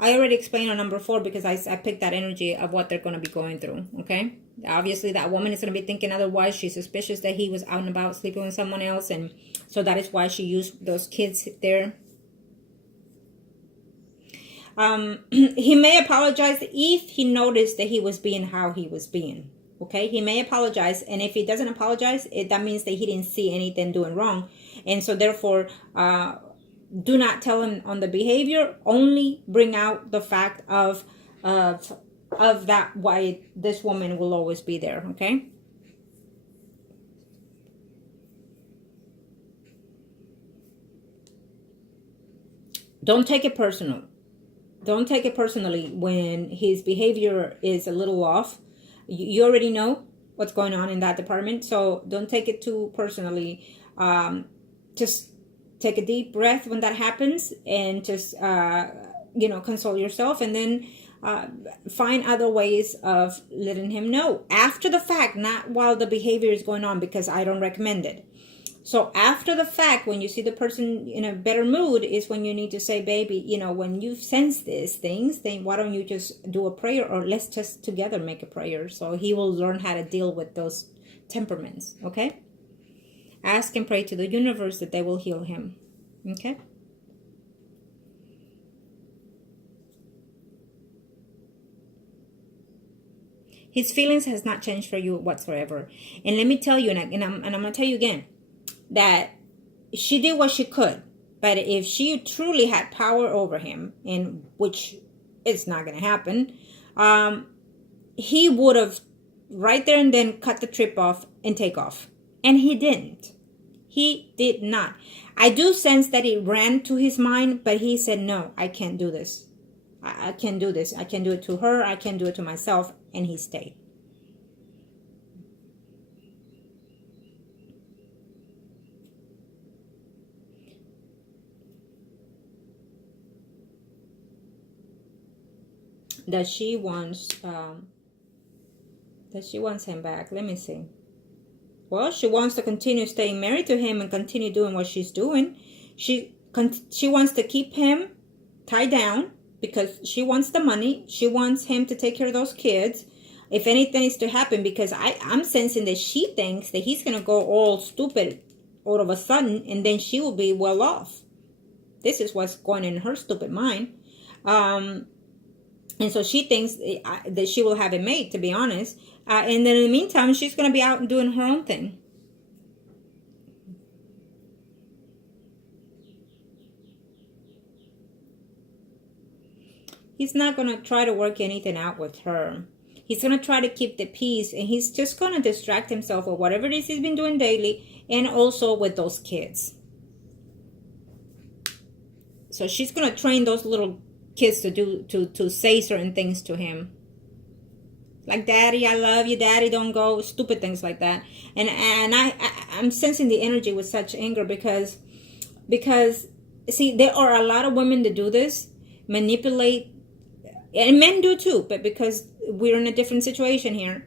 I already explained on number 4 because I picked that energy of what they're going to be going through, okay? Obviously, that woman is going to be thinking otherwise. She's suspicious that he was out and about sleeping with someone else, and so that is why she used those kids there. He may apologize if he noticed that he was being how he was being, okay? He may apologize, and if he doesn't apologize, that means that he didn't see anything doing wrong, and so therefore, do not tell him on the behavior. Only bring out the fact of that why this woman will always be there, okay? Don't take it personal. Don't take it personally when his behavior is a little off. You already know what's going on in that department, so don't take it too personally. Just take a deep breath when that happens, and just console yourself, and then find other ways of letting him know after the fact, not while the behavior is going on, because I don't recommend it. So after the fact, when you see the person in a better mood, is when you need to say, baby, when you sense these things, then why don't you just do a prayer, or let's just together make a prayer, so he will learn how to deal with those temperaments, okay? Ask and pray to the universe that they will heal him, okay? His feelings has not changed for you whatsoever. And let me tell you, and I'm going to tell you again, that she did what she could. But if she truly had power over him, and which it's not going to happen, he would have right there and then cut the trip off and take off. And he didn't. He did not. I do sense that it ran to his mind, but he said, no, I can't do this. I can't do this. I can't do it to her. I can't do it to myself. And he stayed. That she wants him back. Let me see. Well, she wants to continue staying married to him and continue doing what she's doing. She wants to keep him tied down because she wants the money. She wants him to take care of those kids. If anything is to happen, because I'm sensing that she thinks that he's going to go all stupid all of a sudden, and then she will be well off. This is what's going in her stupid mind. And so she thinks that she will have it made, to be honest. And then in the meantime, she's going to be out and doing her own thing. He's not going to try to work anything out with her. He's going to try to keep the peace, and he's just going to distract himself with whatever it is he's been doing daily, and also with those kids. So she's going to train those little kids to say certain things to him, like, daddy, I love you, daddy, don't go, stupid things like that. And I'm sensing the energy with such anger because see, there are a lot of women that do this, manipulate, and men do too, but because we're in a different situation here,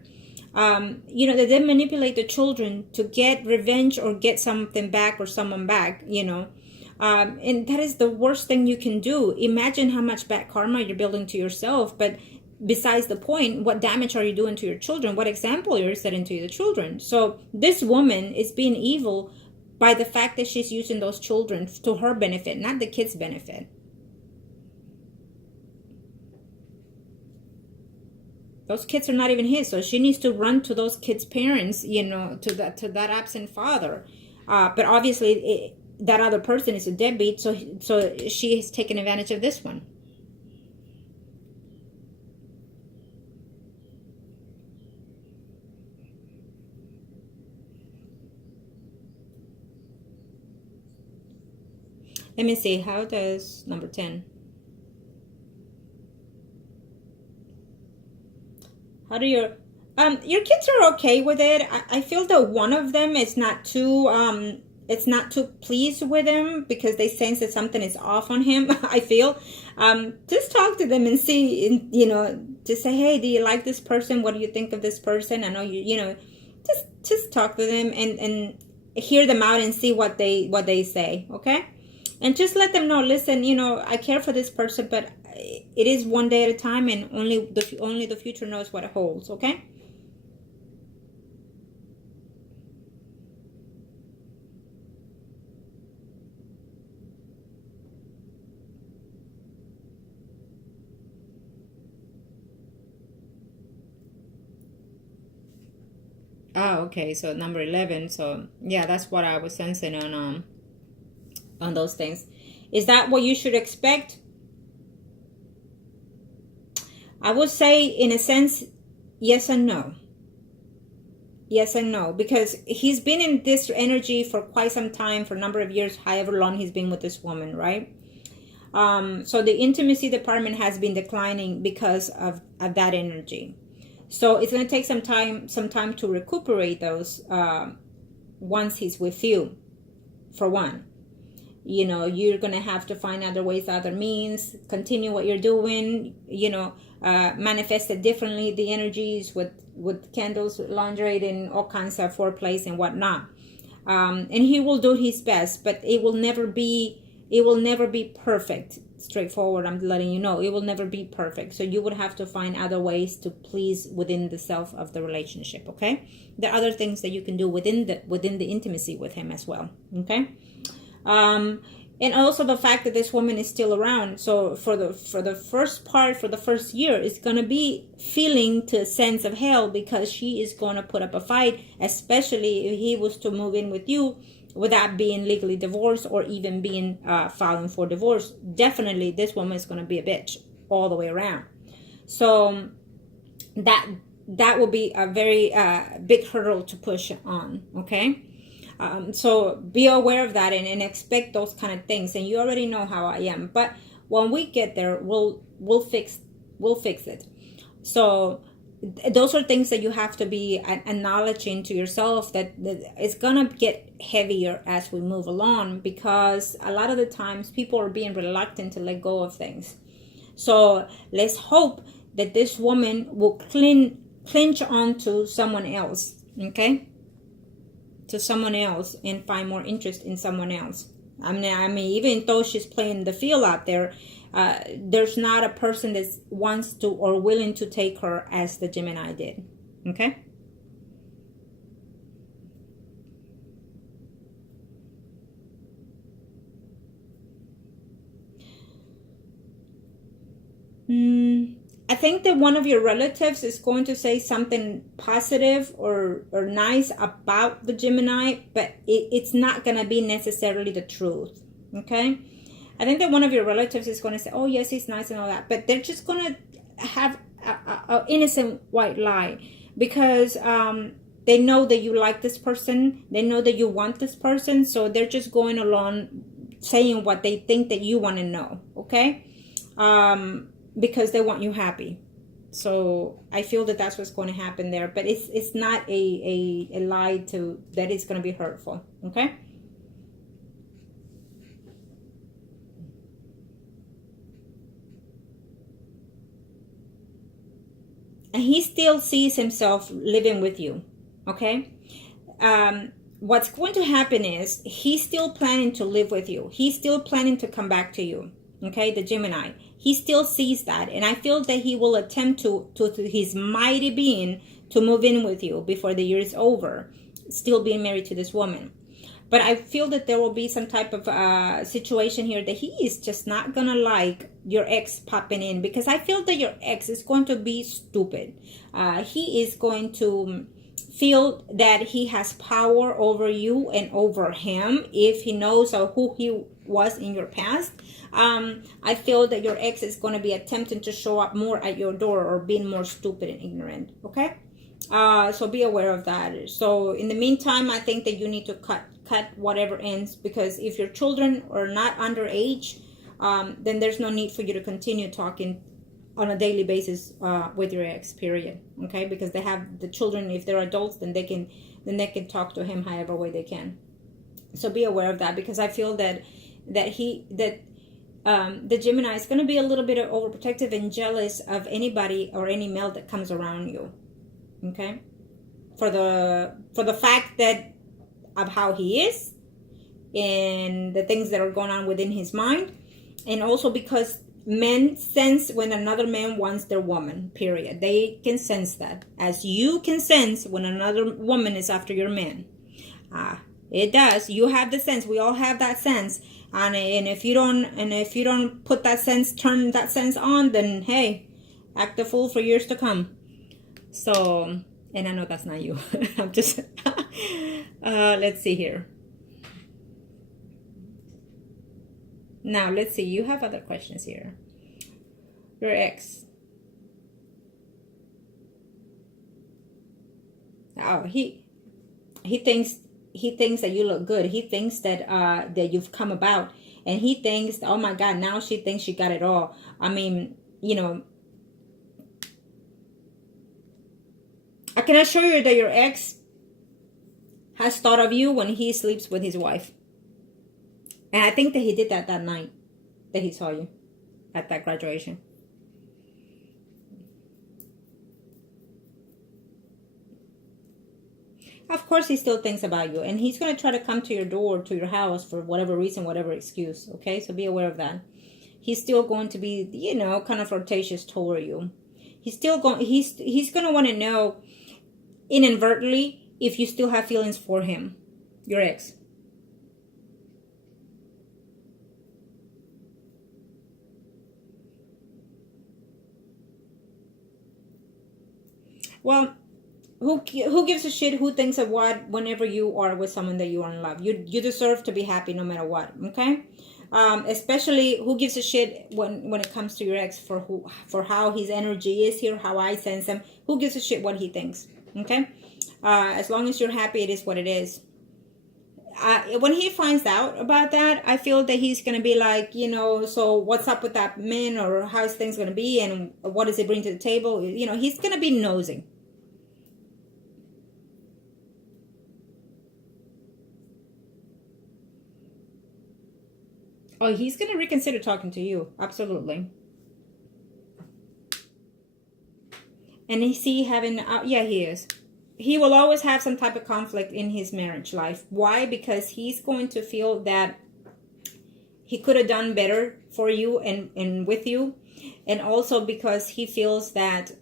that they manipulate the children to get revenge or get something back or someone back, and that is the worst thing you can do. Imagine how much bad karma you're building to yourself. But besides the point, what damage are you doing to your children? What example you're setting to the children? So this woman is being evil by the fact that she's using those children to her benefit, not the kids' benefit. Those kids are not even his, so she needs to run to those kids' parents, to that absent father. But obviously, that other person is a deadbeat, so she has taken advantage of this one. Let me see, how does number 10? How do your kids are okay with it? I feel that one of them is not too pleased with him because they sense that something is off on him. I feel just talk to them and see, just say, hey, do you like this person? What do you think of this person? I know just talk to them and hear them out and see what they say. Okay, And just let them know, listen, you know, I care for this person, but it is one day at a time, and only the future knows what it holds. Okay. Oh, okay. So number 11. So yeah, that's what I was sensing on those things. Is that what you should expect? I would say, in a sense, yes and no. Yes and no, because he's been in this energy for quite some time, for a number of years, however long he's been with this woman, right? So the intimacy department has been declining because of that energy. So it's going to take some time to recuperate those once he's with you, for one. You know, you're going to have to find other ways, other means, continue what you're doing, you know, manifest it differently, the energies with candles, with lingerie, and all kinds of foreplays and whatnot. And he will do his best, but it will never be perfect. Straightforward, I'm letting you know, it will never be perfect. So you would have to find other ways to please within the self of the relationship. Okay, there are other things that you can do within the intimacy with him as well. Okay. And also the fact that this woman is still around. So for the first year, it's going to be feeling to a sense of hell, because she is going to put up a fight, especially if he was to move in with you without being legally divorced or even being filing for divorce. Definitely this woman is going to be a bitch all the way around. So that will be a very big hurdle to push on. Okay. So be aware of that, and expect those kind of things. And you already know how I am, but when we get there, we'll fix it. So those are things that you have to be acknowledging to yourself, that it's gonna get heavier as we move along, because a lot of the times people are being reluctant to let go of things. So let's hope that this woman will clinch on to someone else. Okay. To someone else, and find more interest in someone else. I mean, even though she's playing the field out there, there's not a person that wants to or willing to take her as the Gemini did. Okay. I think that one of your relatives is going to say something positive or nice about the Gemini, but it's not going to be necessarily the truth. Okay. I think that one of your relatives is going to say, oh yes, he's nice and all that, but they're just going to have a innocent white lie, because they know that you like this person, they know that you want this person, so they're just going along saying what they think that you want to know. Okay. Because they want you happy. So I feel that that's what's going to happen there, but it's not a lie to that is going to be hurtful. Okay. And he still sees himself living with you. Okay. What's going to happen is he's still planning to live with you. He's still planning to come back to you. Okay, the Gemini. He still sees that, and I feel that he will attempt to his mighty being to move in with you before the year is over, still being married to this woman. But I feel that there will be some type of situation here that he is just not gonna like your ex popping in, because I feel that your ex is going to be stupid. He is going to feel that he has power over you and over him if he knows who he was in your past. I feel that your ex is going to be attempting to show up more at your door, or being more stupid and ignorant. Okay. So be aware of that. So in the meantime, I think that you need to cut whatever ends, because if your children are not underage, then there's no need for you to continue talking on a daily basis with your ex, period. Okay, because they have the children. If they're adults, then they can talk to him however way they can. So be aware of that, because I feel that the Gemini is going to be a little bit overprotective and jealous of anybody or any male that comes around you. Okay, for the fact that of how he is, and the things that are going on within his mind. And also because men sense when another man wants their woman, period. They can sense that, as you can sense when another woman is after your man. It does. You have the sense. We all have that sense. And if you don't put that sense, turn that sense on, then hey, act a fool for years to come. So, and I know that's not you. I'm just let's see here. Now, let's see. You have other questions here. Your ex. Oh, he thinks that you look good. He thinks that that you've come about, and he thinks, oh my God, now she thinks she got it all. I mean, you know, I can assure you that your ex has thought of you when he sleeps with his wife. And I think that he did that night that he saw you at that graduation. Of course, he still thinks about you. And he's going to try to come to your door, to your house, for whatever reason, whatever excuse. Okay? So be aware of that. He's still going to be, you know, kind of flirtatious toward you. He's still going, he's going to want to know, inadvertently, if you still have feelings for him, your ex. Well, who gives a shit who thinks of what whenever you are with someone that you are in love? You deserve to be happy no matter what, okay? Especially who gives a shit when it comes to your ex for how his energy is here, how I sense him. Who gives a shit what he thinks, okay? As long as you're happy, it is what it is. When he finds out about that, I feel that he's going to be like, you know, so what's up with that man, or how's things going to be, and what does he bring to the table? You know, he's going to be nosy. Oh, he's going to reconsider talking to you. Absolutely. And is he having... yeah, he is. He will always have some type of conflict in his marriage life. Why? Because he's going to feel that he could have done better for you and with you. And also because he feels that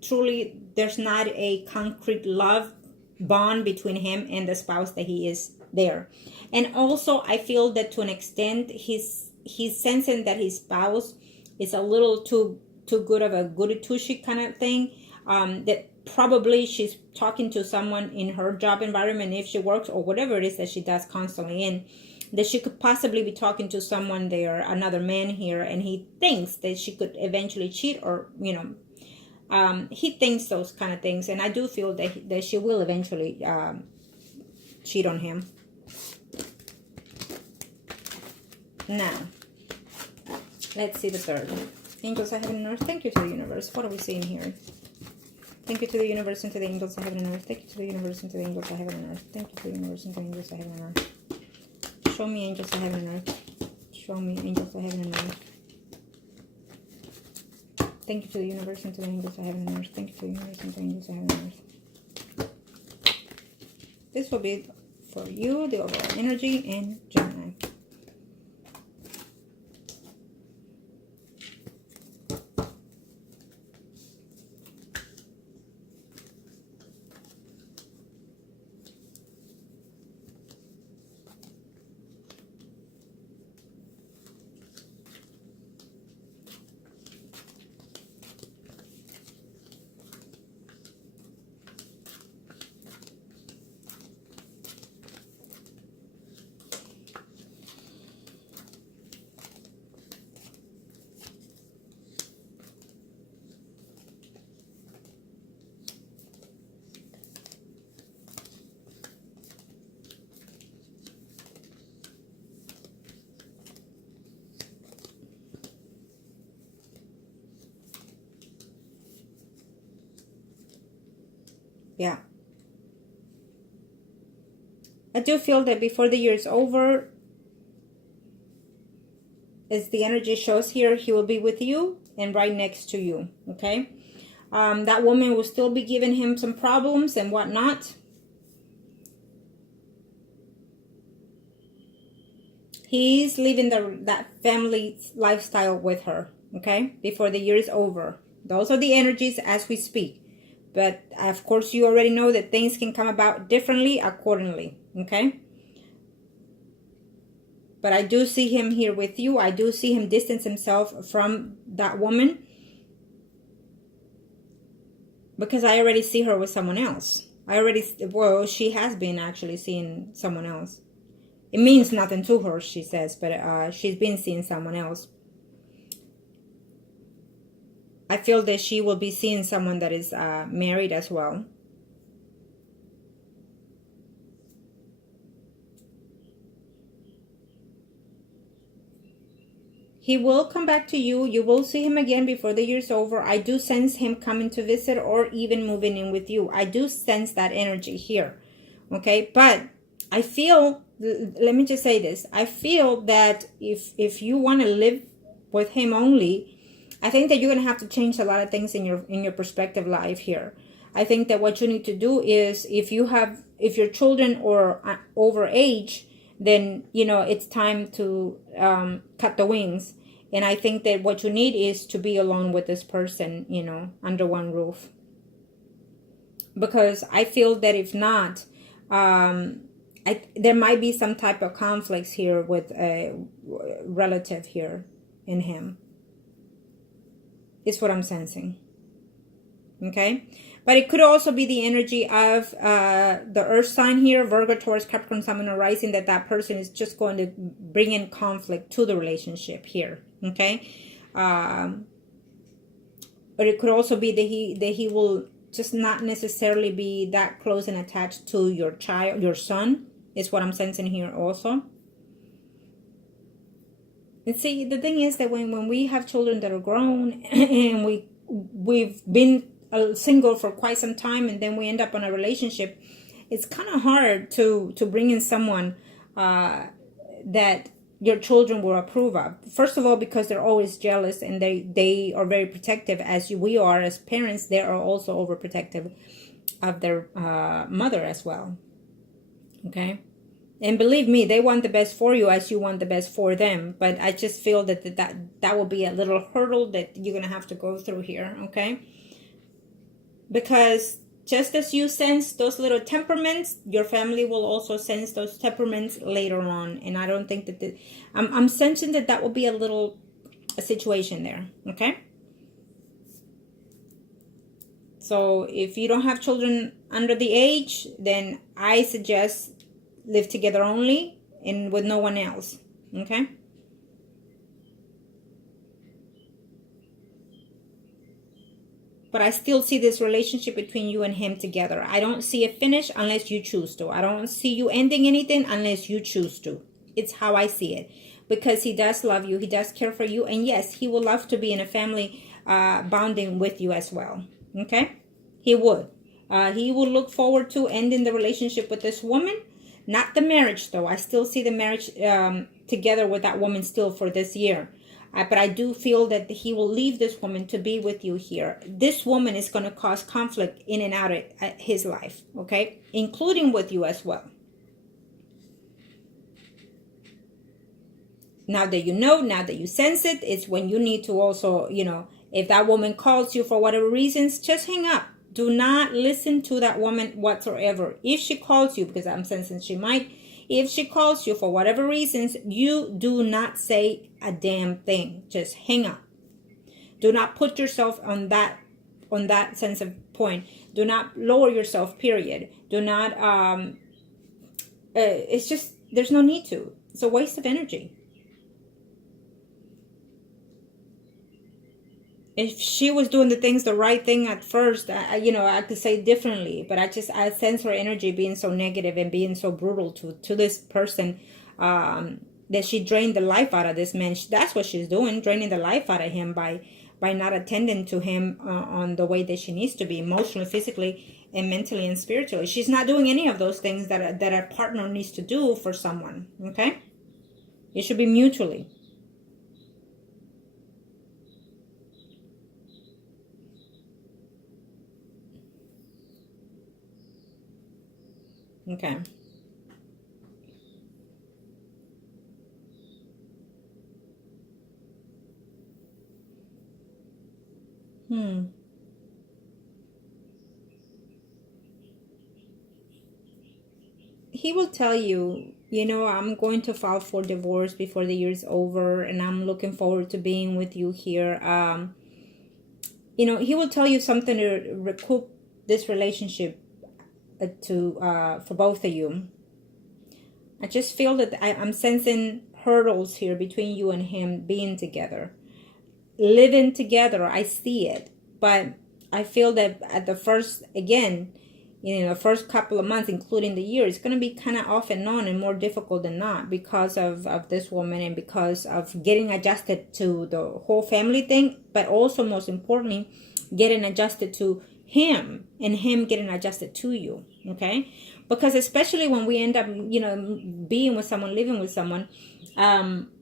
truly there's not a concrete love bond between him and the spouse that he is there. And also I feel that to an extent he's sensing that his spouse is a little too good of a goody two-shoe kind of thing. That probably she's talking to someone in her job environment, if she works, or whatever it is that she does constantly in, that she could possibly be talking to someone there, another man here, and he thinks that she could eventually cheat, or, you know, he thinks those kind of things. And I do feel that she will eventually cheat on him. Now, let's see the third. Angels of heaven and earth, thank you to the universe. What are we seeing here? Thank you to the universe and to the angels of heaven and earth. Thank you to the universe and to the angels of heaven and earth. Thank you to the universe and to the angels of heaven and earth. Show me angels of heaven and earth. Show me angels of heaven and earth. Thank you to the universe and to the angels of heaven and earth. Thank you to the universe and to the angels of heaven and earth. This will be for you, the overall energy in Gemini. Yeah. I do feel that before the year is over, as the energy shows here, he will be with you and right next to you, okay? That woman will still be giving him some problems and whatnot. He's living that family lifestyle with her, okay, before the year is over. Those are the energies as we speak. But of course, you already know that things can come about differently accordingly, okay? But I do see him here with you. I do see him distance himself from that woman, because I already see her with someone else. Well, she has been actually seeing someone else. It means nothing to her, she says, but she's been seeing someone else. I feel that she will be seeing someone that is married as well. He will come back to you. You will see him again before the year's over. I do sense him coming to visit or even moving in with you. I do sense that energy here. Okay, but I feel, let me just say this. I feel that if you want to live with him only, I think that you're going to have to change a lot of things in your perspective life here. I think that what you need to do is, if your children are over age, then, you know, it's time to cut the wings. And I think that what you need is to be alone with this person, you know, under one roof. Because I feel that if not, there might be some type of conflicts here with a relative here in him. It's what I'm sensing. Okay? But it could also be the energy of the earth sign here, Virgo, Taurus, Capricorn, Sun, Moon, Rising, that person is just going to bring in conflict to the relationship here. Okay? But it could also be that he will just not necessarily be that close and attached to your son, is what I'm sensing here also. And see, the thing is that when we have children that are grown and we've been single for quite some time, and then we end up in a relationship, it's kind of hard to bring in someone that your children will approve of. First of all, because they're always jealous and they are very protective, as we are as parents. They are also overprotective of their mother as well. Okay? And believe me, they want the best for you as you want the best for them. But I just feel that will be a little hurdle that you're going to have to go through here, okay? Because just as you sense those little temperaments, your family will also sense those temperaments later on. And I don't think that I'm sensing that will be a situation there, okay? So if you don't have children under the age, then I suggest live together only and with no one else, okay? But I still see this relationship between you and him together. I don't see a finish unless you choose to. I don't see you ending anything unless you choose to. It's how I see it. Because he does love you. He does care for you. And yes, he would love to be in a family bonding with you as well. Okay? He would. He would look forward to ending the relationship with this woman. Not the marriage, though. I still see the marriage together with that woman still for this year. But I do feel that he will leave this woman to be with you here. This woman is going to cause conflict in and out of his life, okay? Including with you as well. Now that you know, now that you sense it, it's when you need to also, you know, if that woman calls you for whatever reasons, just hang up. Do not listen to that woman whatsoever. If she calls you, because I'm sensing she might, if she calls you for whatever reasons, you do not say a damn thing. Just hang up. Do not put yourself on that sense of point. Do not lower yourself, period. Do not, it's just, there's no need to. It's a waste of energy. If she was doing the right thing at first, I could say differently. But I sense her energy being so negative and being so brutal to this person, that she drained the life out of this man. That's what she's doing, draining the life out of him by not attending to him on the way that she needs to be, emotionally, physically, and mentally and spiritually. She's not doing any of those things that a partner needs to do for someone. Okay, it should be mutually. Okay. He will tell you, you know, I'm going to file for divorce before the year's over, and I'm looking forward to being with you here. You know, he will tell you something to recoup this relationship for both of you. I just feel that I'm sensing hurdles here between you and him being together, living together. I see it, but I feel that at the first, again, you know, the first couple of months, including the year, it's going to be kind of off and on and more difficult than not because of this woman and because of getting adjusted to the whole family thing, but also most importantly, getting adjusted to him and him getting adjusted to you. Okay? Because especially when we end up, you know, being with someone, living with someone,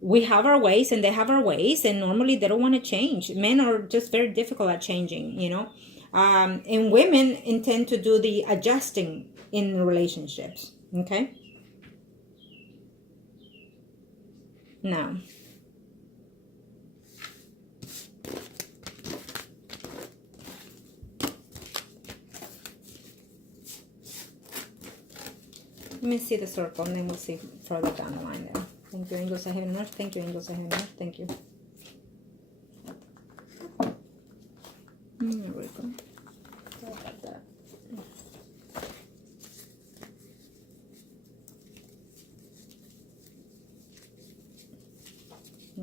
we have our ways and they have our ways, and normally they don't want to change. Men are just very difficult at changing, you know. And women intend to do the adjusting in relationships. Okay. Now, let me see the circle, and then we'll see further down the line there. Thank you, angels of heaven and earth. Thank you, angels of heaven and earth. Thank you. There we go. Sorry about that.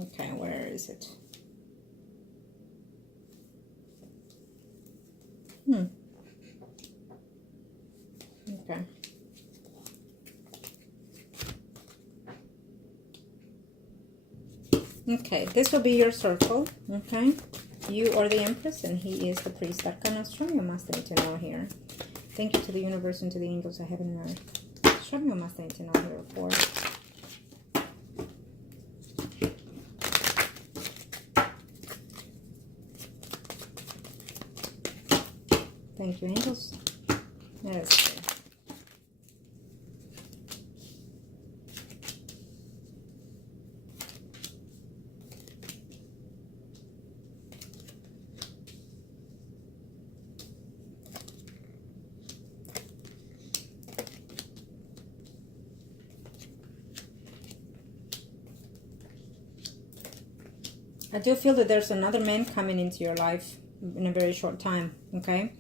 Okay, where is it? Okay. Okay, this will be your circle. Okay. You are the Empress, and he is the Priest. Arcana, show me your master need to know here. Thank you to the universe and to the angels of heaven and earth. Show me your master need to know here for. Thank you, angels. Yes. I do feel that there's another man coming into your life in a very short time, okay?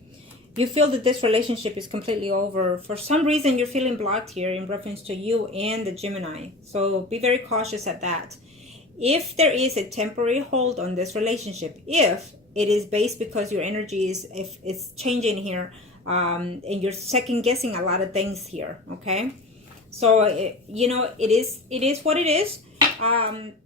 You feel that this relationship is completely over. For some reason, you're feeling blocked here in reference to you and the Gemini. So be very cautious at that. If there is a temporary hold on this relationship, if it is based because your energy is, if it's changing here, and you're second guessing a lot of things here, okay? So, you know, it is what it is.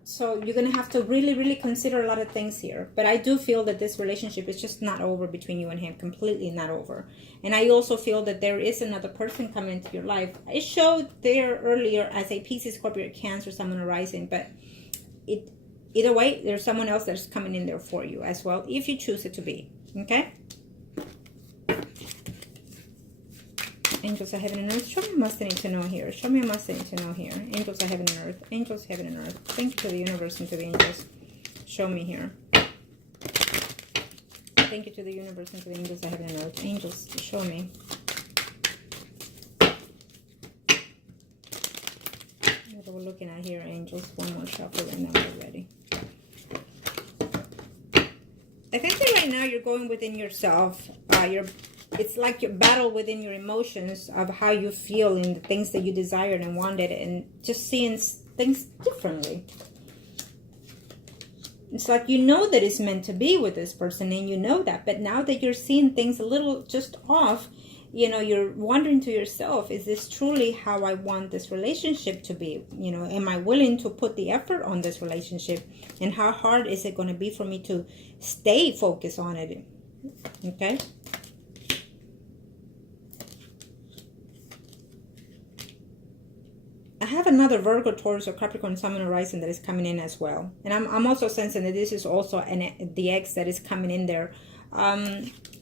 So you're gonna have to really consider a lot of things here, but I do feel that this relationship is just not over between you and him, completely not over. And I also feel that there is another person coming into your life. I showed there earlier as a Pisces, Scorpio, Cancer, someone arising, but either way, there's someone else that's coming in there for you as well, if you choose it to be. Okay. Angels of heaven and earth, show me a must need to know here. Show me a must need to know here. Angels of heaven and earth. Angels of heaven and earth. Thank you to the universe and to the angels. Show me here. Thank you to the universe and to the angels of heaven and earth. Angels, show me. What are we looking at here, angels? One more shuffle and then we're ready. I think that right now you're going within yourself. It's like your battle within your emotions of how you feel and the things that you desired and wanted, and just seeing things differently. It's like you know that it's meant to be with this person, and you know that, but now that you're seeing things a little just off, you know, you're wondering to yourself, is this truly how I want this relationship to be? You know, am I willing to put the effort on this relationship? And how hard is it going to be for me to stay focused on it? Okay. I have another Virgo, Taurus, or Capricorn, Sun, and Horizon that is coming in as well. And I'm also sensing that this is also the ex that is coming in there.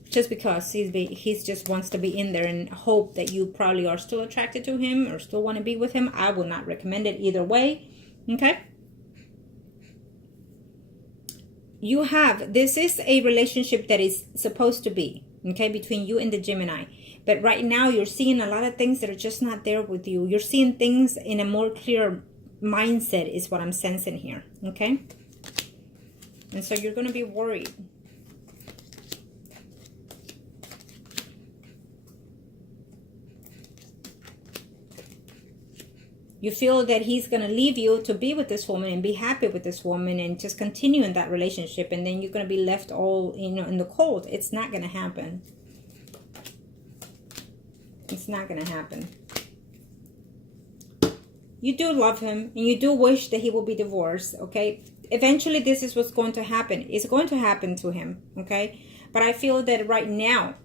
Just because he's just wants to be in there and hope that you probably are still attracted to him or still want to be with him. I will not recommend it either way. Okay. this is a relationship that is supposed to be, okay, between you and the Gemini. But right now you're seeing a lot of things that are just not there with you. You're seeing things in a more clear mindset is what I'm sensing here, okay? And so you're going to be worried. You feel that he's going to leave you to be with this woman and be happy with this woman and just continue in that relationship. And then you're going to be left all, in the cold. It's not going to happen. It's not going to happen. You do love him and you do wish that he will be divorced, okay? Eventually this is what's going to happen. It's going to happen to him, okay? But I feel that right now,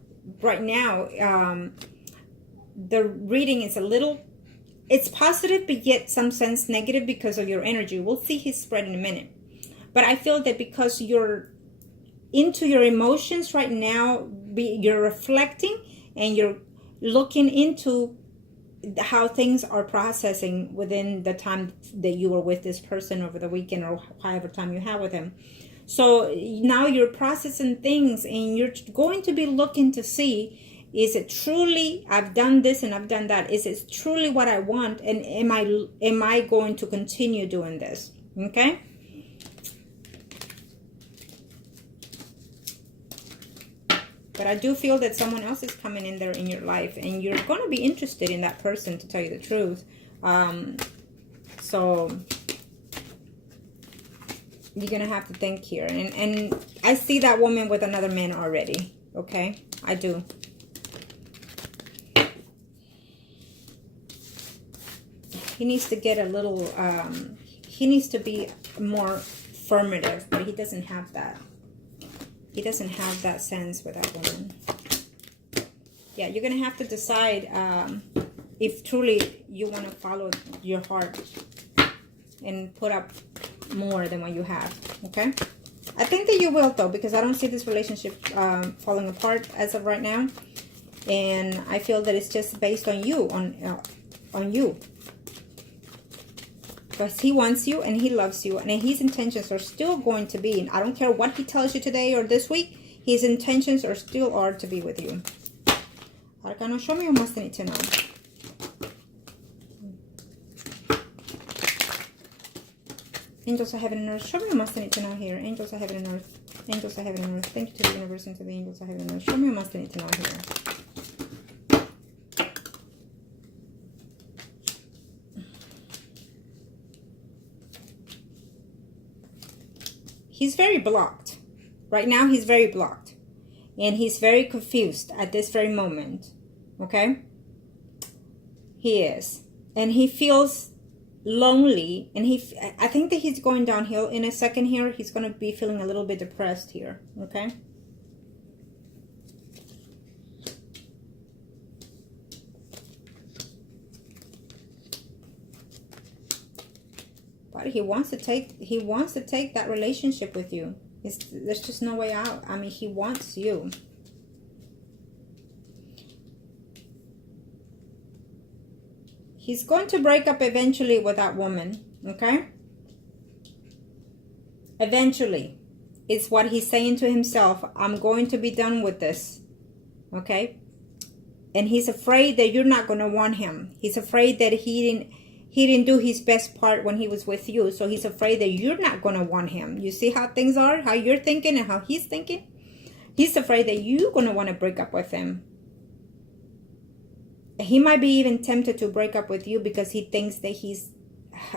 the reading is a little... It's positive, but yet some sense negative because of your energy. We'll see his spread in a minute. But I feel that because you're into your emotions right now, you're reflecting and you're looking into how things are processing within the time that you were with this person over the weekend or however time you have with him. So now you're processing things and you're going to be looking to see, is it truly, I've done this and I've done that. Is it truly what I want? And am I going to continue doing this? Okay. But I do feel that someone else is coming in there in your life and you're going to be interested in that person, to tell you the truth. So you're going to have to think here. And I see that woman with another man already. Okay. I do. He needs to get a little, he needs to be more affirmative, but he doesn't have that. He doesn't have that sense with that woman. Yeah, you're going to have to decide if truly you want to follow your heart and put up more than what you have, okay? I think that you will, though, because I don't see this relationship falling apart as of right now. And I feel that it's just based on you, on you. Because he wants you and he loves you, and his intentions are still going to be, and I don't care what he tells you today or this week, his intentions are still to be with you. Arcano, show me what must need to know. Angels of heaven and earth, show me what must need to know here. Angels of heaven and earth, angels of heaven and earth, thank you to the universe and to the angels of heaven and earth. Show me what must need to know here. He's very blocked. Right now, he's very blocked. And he's very confused at this very moment. Okay? He is. And he feels lonely. And I think that he's going downhill in a second here. He's going to be feeling a little bit depressed here. Okay? But he wants to take that relationship with you. There's just no way out. I mean, he wants you. He's going to break up eventually with that woman, okay? Eventually. It's what he's saying to himself. I'm going to be done with this, okay? And he's afraid that you're not going to want him. He's afraid that he didn't do his best part when he was with you. So he's afraid that you're not going to want him. You see how things are? How you're thinking and how he's thinking? He's afraid that you're going to want to break up with him. He might be even tempted to break up with you because he thinks that he's,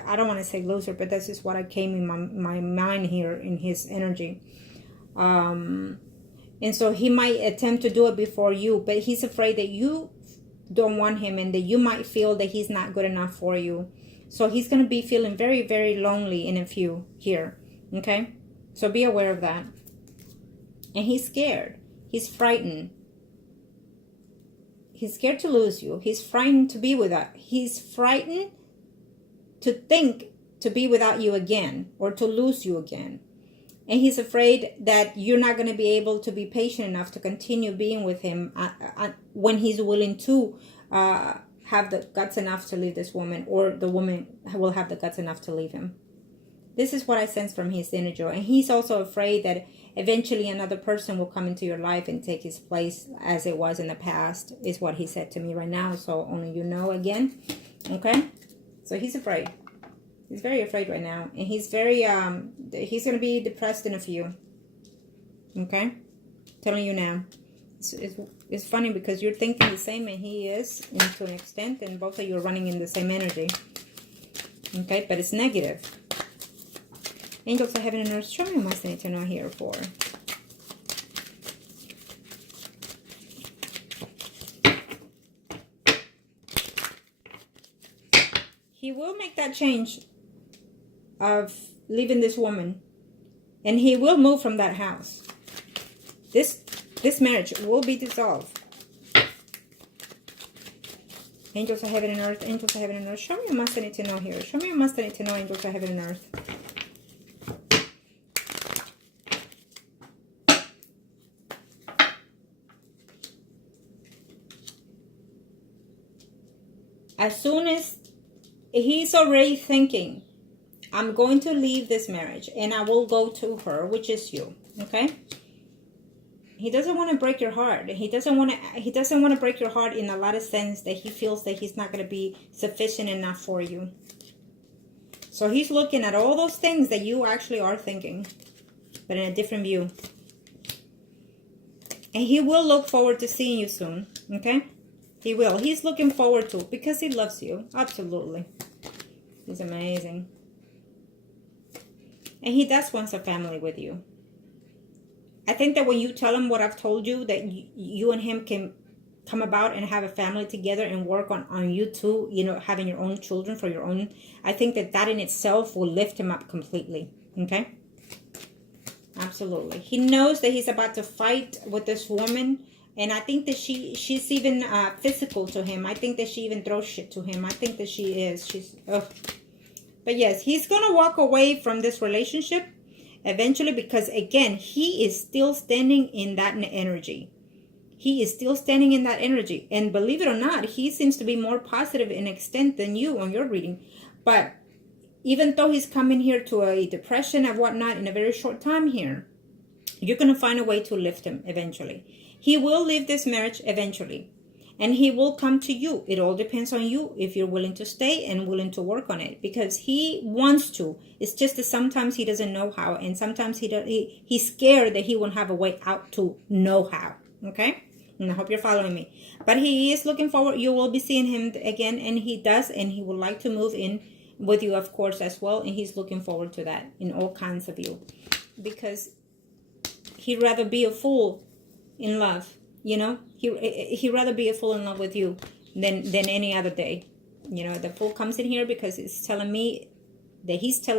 I don't want to say loser, but this is what came in my mind here in his energy. And so he might attempt to do it before you, but he's afraid that you don't want him and that you might feel that he's not good enough for you. So he's going to be feeling very, very lonely in a few here. Okay? So be aware of that. And he's scared. He's frightened. He's scared to lose you. He's frightened to be without. He's frightened to think to be without you again or to lose you again. And he's afraid that you're not going to be able to be patient enough to continue being with him when he's willing to have the guts enough to leave this woman, or the woman will have the guts enough to leave him. This is what I sense from his energy. And he's also afraid that eventually another person will come into your life and take his place as it was in the past, is what he said to me right now. So only you know again. Okay? So he's afraid. He's very afraid right now. And he's very, he's going to be depressed in a few. Okay? Telling you now. It's funny because you're thinking the same and he is, to an extent. And both of you are running in the same energy. Okay? But it's negative. Angels of heaven and earth, show me what I need to know here for. He will make that change of leaving this woman. And he will move from that house. This marriage will be dissolved. Angels of heaven and earth, angels of heaven and earth, show me what I need to know here. Show me what I need to know, angels of heaven and earth. As soon as he's already thinking, I'm going to leave this marriage and I will go to her, which is you, okay? He doesn't want to break your heart. He doesn't want to break your heart in a lot of sense that he feels that he's not going to be sufficient enough for you. So he's looking at all those things that you actually are thinking, but in a different view. And he will look forward to seeing you soon, okay? He will. He's looking forward to it because he loves you. Absolutely. He's amazing. And he does want a family with you. I think that when you tell him what I've told you, that you and him can come about and have a family together and work on you too, you know, having your own children for your own. I think that in itself will lift him up completely. Okay? Absolutely. He knows that he's about to fight with this woman. And I think that she's even physical to him. I think that she even throws shit to him. I think that she is. But yes, he's going to walk away from this relationship eventually because, again, he is still standing in that energy. He is still standing in that energy. And believe it or not, he seems to be more positive in extent than you on your reading. But even though he's coming here to a depression and whatnot in a very short time here, you're going to find a way to lift him eventually. He will leave this marriage eventually. And he will come to you. It all depends on you if you're willing to stay and willing to work on it. Because he wants to. It's just that sometimes he doesn't know how. And sometimes he's scared that he won't have a way out to know how. Okay? And I hope you're following me. But he is looking forward. You will be seeing him again. And he does. And he would like to move in with you, of course, as well. And he's looking forward to that in all kinds of you. Because he'd rather be a fool in love, you know. He'd rather be a fool in love with you than any other day. You know, the fool comes in here because it's telling me that he's telling